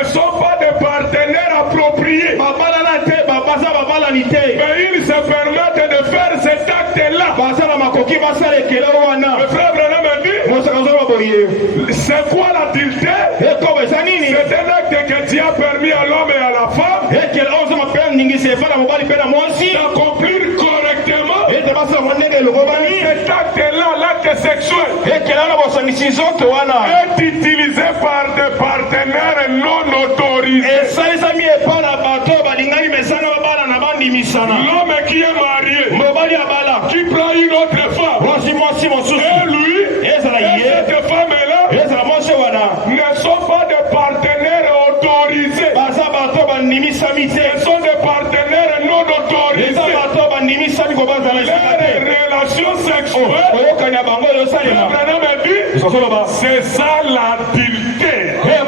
ne sont pas des partenaires appropriés. Mais ils se permettent de faire cet acte-là. Le frère Branham me dit, c'est quoi l'adultère? C'est un acte que Dieu a permis à l'homme et à la femme d'accomplir correctement. Cet acte-là, l'acte sexuel, est utilisé par des partenaires non autorisés. L'homme qui est marié, qui prend une autre femme, et lui, et cette femme-là, ne sont pas des partenaires autorisés. Ce sont des partenaires non autorisés. Les relations sexuelles, c'est ça l'adultère. Le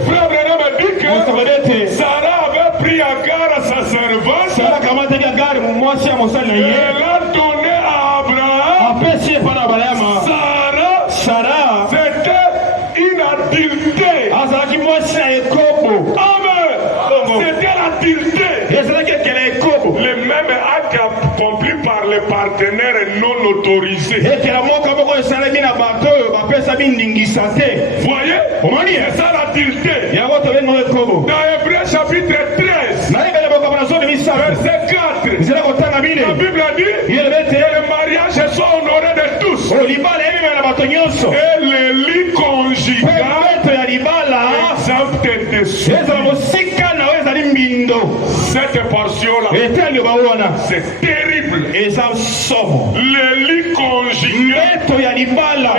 frère Branham me dit que Sarah avait pris Agar à sa servante. Elle a donné à Abraham. Sarah, c'était une adultère. Amen. C'était l'adultère. Les mêmes actes accomplis par les partenaires non autorisés. Voyez? C'est ça l'adultère. Dans Hébreux chapitre 13, verset 4, la Bible a dit que le mariage soit honoré de tous. Et le lit conjugal exempt de cette portion-là, c'est terrible. Le lit conjugal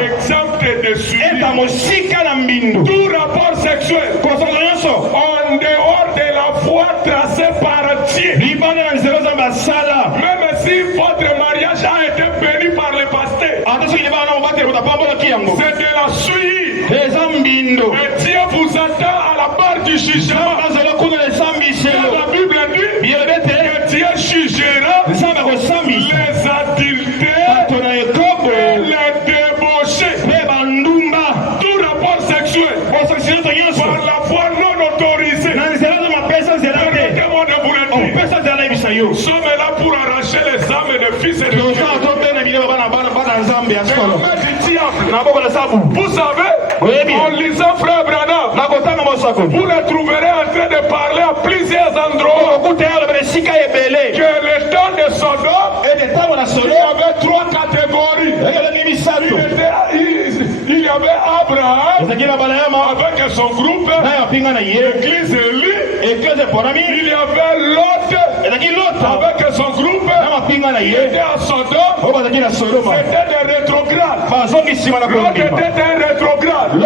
exempt de tout rapport sexuel en dehors de la voie tracée par Dieu. Même si votre mariage a été béni par le pasteur, c'est de la suite. Et Dieu vous attend à la barre du jugement. La Bible dit que Dieu jugera les adultères et les débauchés. Tout rapport sexuel par la voie non autorisée. Permettez-moi de vous le dire. Nous sommes là pour arracher les âmes des fils et des filles. Vous savez, en lisant Frère Branham, vous le trouverez en train de parler à plusieurs endroits que le temps de Sodome, il y avait trois catégories. Il y avait Abraham avec son groupe, l'église Élie. Il y avait Lot avec son groupe. Il était à Sodome. C'était des rétrogrades. Lot était un rétrograde. Et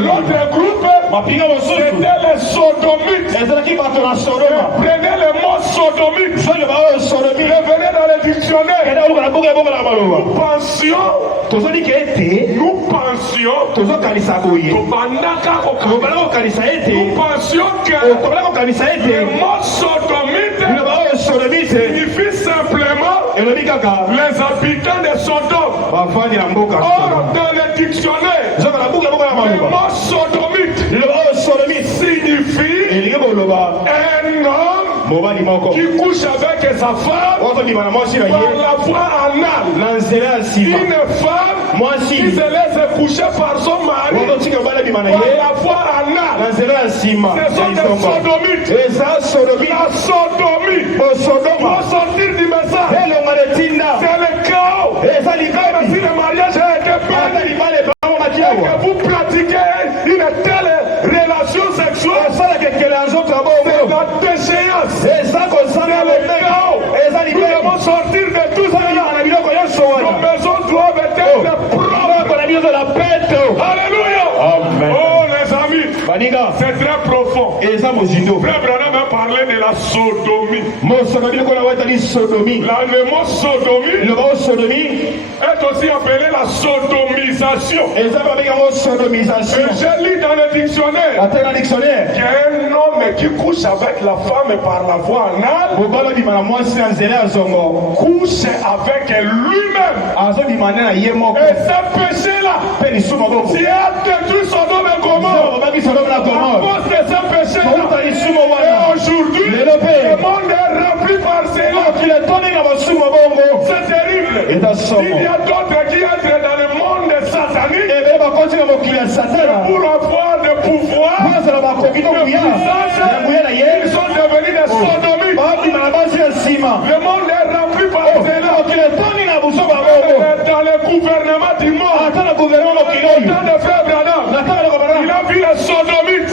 l'autre groupe, c'était les sodomites. Prenez le mot sodomite. Revenez dans le dictionnaire. Nous pensions que le mot sodomite signifie simplement les habitants de Sodome. Or, dans le dictionnaire, le mot sodomite signifie un homme qui couche avec sa femme par la voie anale. Une femme qui se laisse coucher par son mari par la voie anale. Ce sont des sodomites. La sodomie doit sortir du message. C'est le chaos. Si le mariage a été perdu et que vous pratiquez une telle relation sexuelle, c'est la déchéance. C'est le chaos. Nous devons sortir de tout ça. Nos maisons doivent être propres. Alléluia. Amen. Oh les amis, c'est très profond. Frère Branham a parlé de la sodomie. Le mot sodomie est aussi appelé la sodomisation. Et j'ai lu dans le dictionnaire qu'un homme qui couche avec la femme par la voie anale couche avec lui-même. Et ce péché-là, Dieu a détruit Sodome et Gomorrhe, à cause de ce péché, et aujourd'hui, le monde est rempli par cela. C'est terrible. Il y a d'autres qui entrent dans le monde satanique pour avoir le pouvoir, de puissance. Ils sont devenus des sodomites. Le monde est rempli par cela. Dans le gouvernement du monde, dans le frère Branham, il a vu les sodomites.